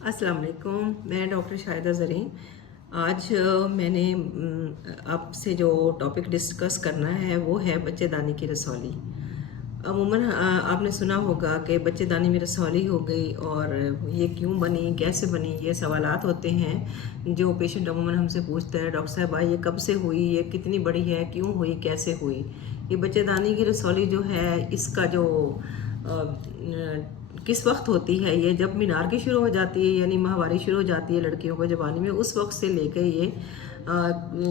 अस्सलाम वालेकुम। मैं डॉक्टर शाहिदा ज़रीन। आज मैंने आपसे जो टॉपिक डिस्कस करना है वो है बच्चेदानी की रसौली। अमूमन आपने सुना होगा कि बच्चेदानी में रसौली हो गई और ये क्यों बनी, कैसे बनी, ये सवालात होते हैं जो पेशेंट अमूमन हमसे पूछता है, डॉक्टर साहब ये कब से हुई, ये कितनी बड़ी है, क्यों हुई, कैसे हुई। ये बच्चेदानी की रसौली जो है इसका जो किस वक्त होती है, ये जब मीनार की शुरू हो जाती है यानी माहवारी शुरू हो जाती है लड़कियों को जवानी में, उस वक्त से लेकर ये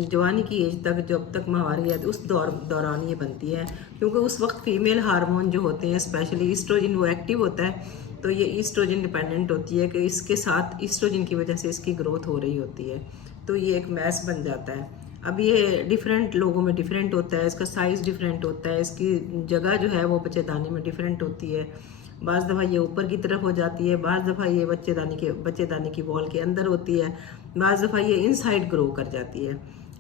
जवानी की एज तक, जब तक माहवारी है उस दौरान ये बनती है। क्योंकि उस वक्त फीमेल हार्मोन जो होते हैं, स्पेशली ईस्ट्रोजन वो एक्टिव होता है, तो ये ईस्ट्रोजन डिपेंडेंट होती है कि इसके साथ ईस्ट्रोजन की वजह से इसकी ग्रोथ हो रही होती है, तो ये एक मैस बन जाता है। अब ये डिफरेंट लोगों में डिफरेंट होता है, इसका साइज़ डिफरेंट होता है, इसकी जगह जो है वो बच्चेदानी में डिफरेंट होती है। बाज़ दफ़ा ये ऊपर की तरफ हो जाती है, बाज़ दफ़ा ये बच्चेदानी की वॉल के अंदर होती है, बाज़ दफ़ा ये इनसाइड ग्रो कर जाती है।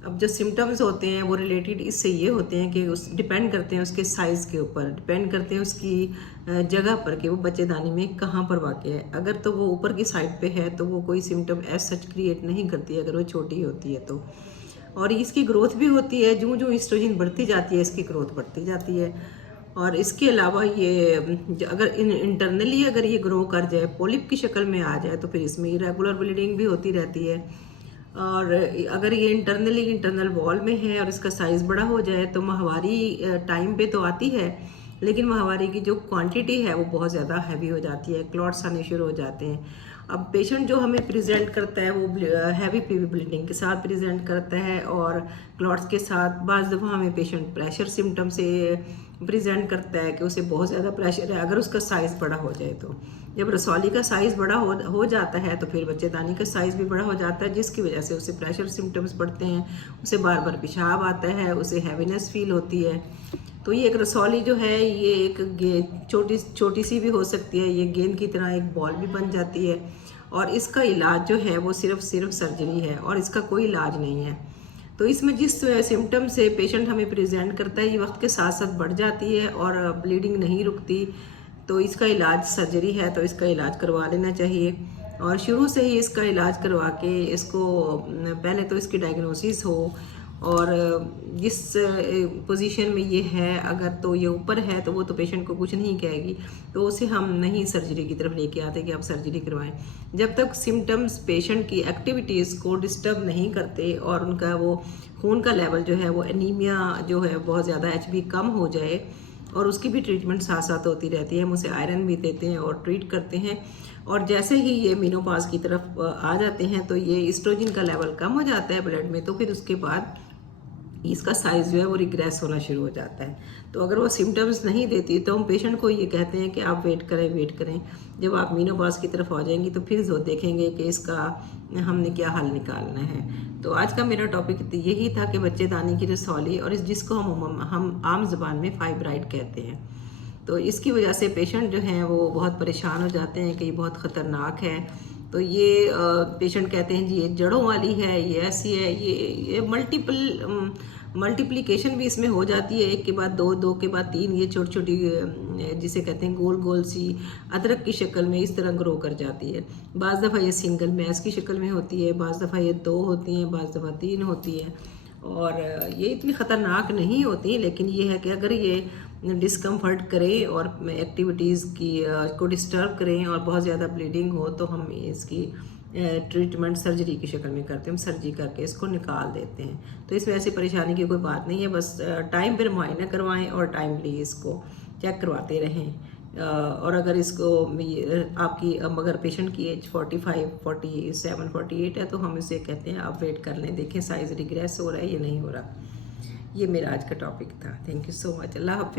अब जो सिम्टम्स होते हैं वो रिलेटेड इससे ये होते हैं कि उस डिपेंड करते हैं उसके साइज़ के ऊपर, डिपेंड करते हैं उसकी जगह पर कि वो बच्चेदानी में कहाँ पर वाक़ है। अगर तो वो ऊपर की साइड पे है तो वो कोई सिम्टम एज सच क्रिएट नहीं करती है, अगर वो छोटी होती है तो। और इसकी ग्रोथ भी होती है, जो ईस्ट्रोजन बढ़ती जाती है इसकी ग्रोथ बढ़ती जाती है। और इसके अलावा ये अगर इंटरनली अगर ये ग्रो कर जाए, पॉलिप की शक्ल में आ जाए, तो फिर इसमें इरेगुलर ब्लीडिंग भी होती रहती है। और अगर ये इंटरनल वॉल में है और इसका साइज़ बड़ा हो जाए तो माहवारी टाइम पे तो आती है, लेकिन माहवारी की जो क्वांटिटी है वो बहुत ज़्यादा हैवी हो जाती है, क्लॉट्स आने शुरू हो जाते हैं। अब पेशेंट जो हमें प्रेजेंट करता है वो हैवी पीवी ब्लीडिंग के साथ प्रेजेंट करता है और क्लॉट्स के साथ। बाज़ दफ़ा हमें पेशेंट प्रेशर सिम्टम से प्रेजेंट करता है कि उसे बहुत ज़्यादा प्रेशर है, अगर उसका साइज़ बड़ा हो जाए तो। जब रसौली का साइज़ बड़ा हो जाता है तो फिर बच्चेदानी का साइज़ भी बड़ा हो जाता है, जिसकी वजह से उसे प्रेशर सिम्टम्स बढ़ते हैं, उसे बार बार पेशाब आता है, उसे हैवीनेस फील होती है। तो ये एक रसौली जो है ये एक छोटी सी भी हो सकती है, ये गेंद की तरह एक बॉल भी बन जाती है। और इसका इलाज जो है वो सिर्फ सर्जरी है और इसका कोई इलाज नहीं है। तो इसमें जिस सिम्टम से पेशेंट हमें प्रेजेंट करता है ये वक्त के साथ साथ बढ़ जाती है और ब्लीडिंग नहीं रुकती, तो इसका इलाज सर्जरी है, तो इसका इलाज करवा लेना चाहिए। और शुरू से ही इसका इलाज करवा के इसको पहले तो इसकी डायग्नोसिस हो, और जिस पोजीशन में ये है, अगर तो ये ऊपर है तो वो तो पेशेंट को कुछ नहीं कहेगी, तो उसे हम नहीं सर्जरी की तरफ लेके आते कि आप सर्जरी करवाएं। जब तक सिम्टम्स पेशेंट की एक्टिविटीज़ को डिस्टर्ब नहीं करते और उनका वो खून का लेवल जो है वो एनीमिया जो है बहुत ज़्यादा HB कम हो जाए, और उसकी भी ट्रीटमेंट साथ साथ होती रहती है, हम उसे आयरन भी देते हैं और ट्रीट करते हैं। और जैसे ही ये मेनोपॉज की तरफ आ जाते हैं तो ये ईस्ट्रोजन का लेवल कम हो जाता है ब्लड में, तो फिर उसके बाद इसका साइज़ जो है वो रिग्रेस होना शुरू हो जाता है। तो अगर वो सिम्टम्स नहीं देती तो हम पेशेंट को ये कहते हैं कि आप वेट करें। जब आप मेनोपॉज की तरफ आ जाएंगी तो फिर जो देखेंगे कि इसका हमने क्या हल निकालना है। तो आज का मेरा टॉपिक यही था कि बच्चेदानी की रसौली, और जिसको हम आम ज़बान में फाइब्राइड कहते हैं। तो इसकी वजह से पेशेंट जो हैं वो बहुत परेशान हो जाते हैं कि ये बहुत ख़तरनाक है। तो ये पेशेंट कहते हैं जी ये जड़ों वाली है, ये ऐसी है, ये मल्टीप्लिकेशन भी इसमें हो जाती है, एक के बाद दो, दो के बाद तीन, ये छोटी छोटी जिसे कहते हैं गोल गोल सी अदरक की शक्ल में इस तरह ग्रो कर जाती है। बाज़ दफ़ा ये सिंगल मैस की शक्ल में होती है, बाज़ दफ़ा ये 2 होती हैं, बाज़ दफ़ा 3 होती है। और ये इतनी ख़तरनाक नहीं होती, लेकिन ये है कि अगर ये डिस्कम्फर्ट करें और एक्टिविटीज़ की को डिस्टर्ब करें और बहुत ज़्यादा ब्लीडिंग हो, तो हम इसकी ट्रीटमेंट सर्जरी की शक्ल में करते हैं, हम सर्जरी करके इसको निकाल देते हैं। तो इसमें ऐसी परेशानी की कोई बात नहीं है, बस टाइम पर मुआयना करवाएं और टाइमली इसको चेक करवाते रहें। और अगर इसको आपकी अगर पेशेंट की एज 45, 47, 48 है तो हम इसे कहते हैं आप वेट कर लें, देखें साइज़ रिग्रेस हो रहा है या नहीं हो रहा। ये मेरा आज का टॉपिक था। Thank you so much. अल्लाह हाफ़िज़।